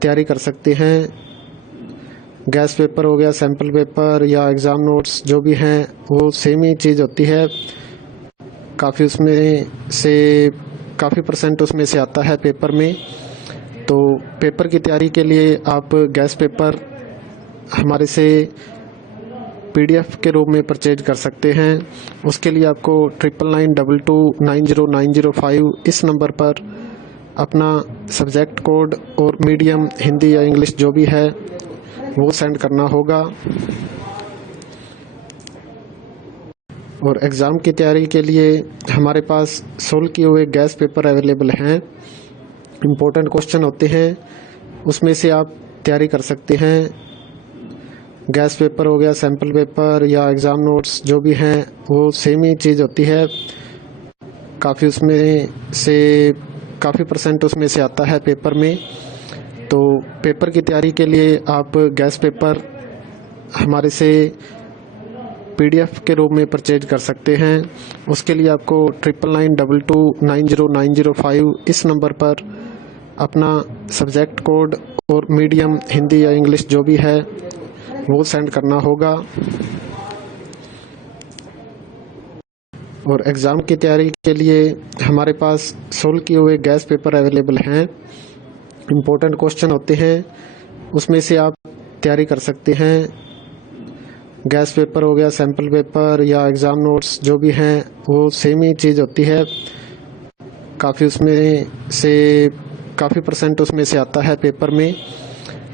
तैयारी कर सकते हैं। गैस पेपर हो गया, सैम्पल पेपर या एग्ज़ाम नोट्स जो भी हैं वो सेम ही चीज़ होती है। काफ़ी उसमें से काफ़ी परसेंट उसमें से आता है पेपर में। तो पेपर की तैयारी के लिए आप गैस पेपर हमारे से PDF के रूप में परचेज कर सकते हैं। उसके लिए आपको 9992290905 इस नंबर पर अपना सब्जेक्ट कोड और मीडियम हिंदी या इंग्लिश जो भी है वो सेंड करना होगा। और एग्ज़ाम की तैयारी के लिए हमारे पास सोल्व किए हुए गैस पेपर अवेलेबल हैं। इम्पोर्टेंट क्वेश्चन होते हैं, उसमें से आप तैयारी कर सकते हैं। गैस पेपर हो गया, सैम्पल पेपर या एग्ज़ाम नोट्स जो भी हैं वो सेम ही चीज़ होती है। काफ़ी उसमें से काफ़ी परसेंट उसमें से आता है पेपर में। तो पेपर की तैयारी के लिए आप गैस पेपर हमारे से PDF के रूप में परचेज कर सकते हैं। उसके लिए आपको 9992290905 इस नंबर पर अपना सब्जेक्ट कोड और मीडियम हिंदी या इंग्लिश जो भी है वो सेंड करना होगा। और एग्ज़ाम की तैयारी के लिए हमारे पास सोल्व किए हुए गैस पेपर अवेलेबल हैं। इम्पोर्टेंट क्वेश्चन होते हैं, उसमें से आप तैयारी कर सकते हैं। गैस पेपर हो गया, सैम्पल पेपर या एग्ज़ाम नोट्स जो भी हैं वो सेम ही चीज़ होती है। काफ़ी उसमें से काफ़ी परसेंट उसमें से आता है पेपर में।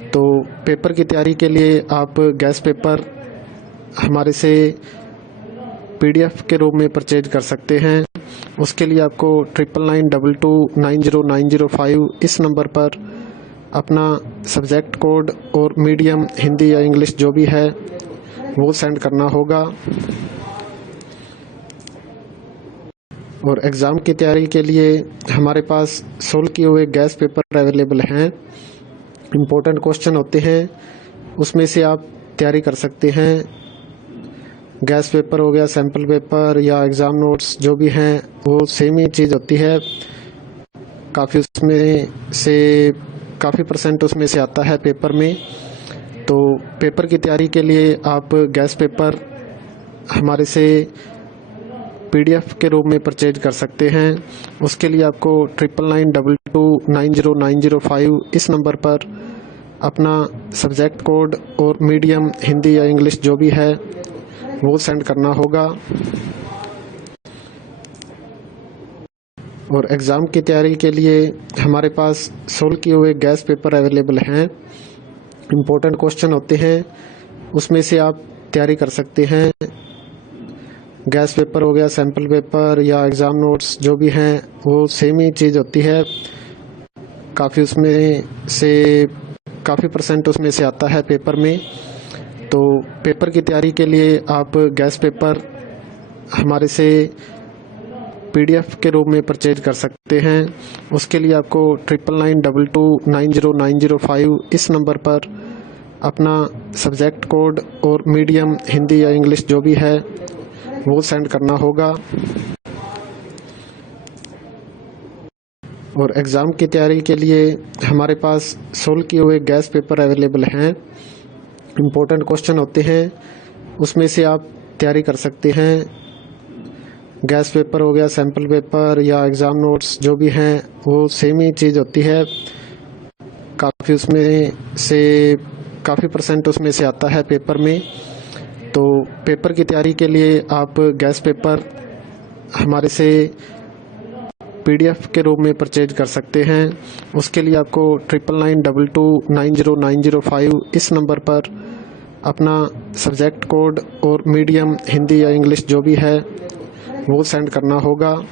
तो पेपर की तैयारी के लिए आप गैस पेपर हमारे से PDF के रूप में परचेज कर सकते हैं। उसके लिए आपको 9992290905 इस नंबर पर अपना सब्जेक्ट कोड और मीडियम हिंदी या इंग्लिश जो भी है वो सेंड करना होगा। और एग्ज़ाम की तैयारी के लिए हमारे पास सोल्व किए हुए गैस पेपर अवेलेबल हैं। इम्पोर्टेंट क्वेश्चन होते हैं, उसमें से आप तैयारी कर सकते हैं। गैस पेपर हो गया, सैम्पल पेपर या एग्ज़ाम नोट्स जो भी हैं वो सेम ही चीज़ होती है। काफ़ी उसमें से काफ़ी परसेंट उसमें से आता है पेपर में। तो पेपर की तैयारी के लिए आप गैस पेपर हमारे से PDF के रूप में परचेज कर सकते हैं। उसके लिए आपको 9992290905 इस नंबर पर अपना सब्जेक्ट कोड और मीडियम हिंदी या इंग्लिश जो भी है वो सेंड करना होगा। और एग्ज़ाम की तैयारी के लिए हमारे पास सोल्व किए हुए गैस पेपर अवेलेबल हैं। इम्पोर्टेंट क्वेश्चन होते हैं, उसमें से आप तैयारी कर सकते हैं। गैस पेपर हो गया, सैम्पल पेपर या एग्ज़ाम नोट्स जो भी हैं वो सेम ही चीज़ होती है। काफ़ी उसमें से काफ़ी परसेंट उसमें से आता है पेपर में। तो पेपर की तैयारी के लिए आप गैस पेपर हमारे से PDF के रूप में परचेज कर सकते हैं। उसके लिए आपको 9992290905 इस नंबर पर अपना सब्जेक्ट कोड और मीडियम हिंदी या इंग्लिश जो भी है वो सेंड करना होगा। और एग्ज़ाम की तैयारी के लिए हमारे पास सोल्व किए हुए गैस पेपर अवेलेबल हैं। इम्पोर्टेंट क्वेश्चन होते हैं, उसमें से आप तैयारी कर सकते हैं। गैस पेपर हो गया, सैम्पल पेपर या एग्ज़ाम नोट्स जो भी हैं वो सेम ही चीज़ होती है। काफ़ी उसमें से काफ़ी परसेंट उसमें से आता है पेपर में। तो पेपर की तैयारी के लिए आप गैस पेपर हमारे से PDF के रूप में परचेज कर सकते हैं। उसके लिए आपको 9992290905 इस नंबर पर अपना सब्जेक्ट कोड और मीडियम हिंदी या इंग्लिश जो भी है वो सेंड करना होगा।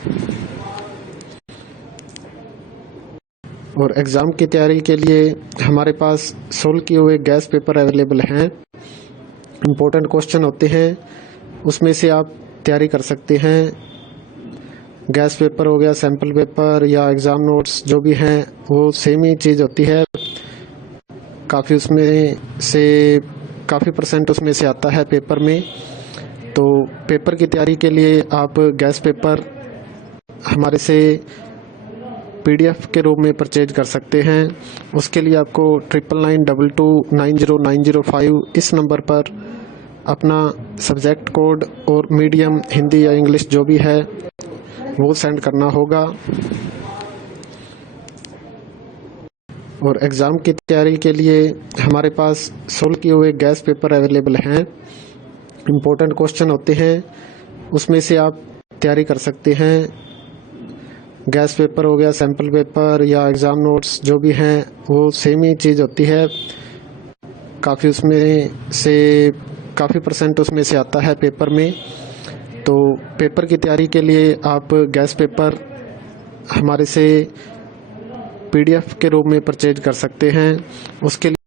और एग्ज़ाम की तैयारी के लिए हमारे पास सोल्व किए हुए गैस पेपर अवेलेबल हैं। इम्पोर्टेंट क्वेश्चन होते हैं, उसमें से आप तैयारी कर सकते हैं। गैस पेपर हो गया, सैम्पल पेपर या एग्ज़ाम नोट्स जो भी हैं वो सेम ही चीज़ होती है। काफ़ी उसमें से काफ़ी परसेंट उसमें से आता है पेपर में। तो पेपर की तैयारी के लिए आप गैस पेपर हमारे से PDF के रूप में परचेज कर सकते हैं। उसके लिए आपको 9992290905 इस नंबर पर अपना सब्जेक्ट कोड और मीडियम हिंदी या इंग्लिश जो भी है वो सेंड करना होगा। और एग्ज़ाम की तैयारी के लिए हमारे पास सोल्व किए हुए गैस पेपर अवेलेबल हैं। इम्पोर्टेंट क्वेश्चन होते हैं, उसमें से आप तैयारी कर सकते हैं। गैस पेपर हो गया, सैम्पल पेपर या एग्ज़ाम नोट्स जो भी हैं वो सेम ही चीज़ होती है। काफ़ी परसेंट उसमें से आता है पेपर में। तो पेपर की तैयारी के लिए आप गैस पेपर हमारे से PDF के रूप में परचेज कर सकते हैं। उसके लिए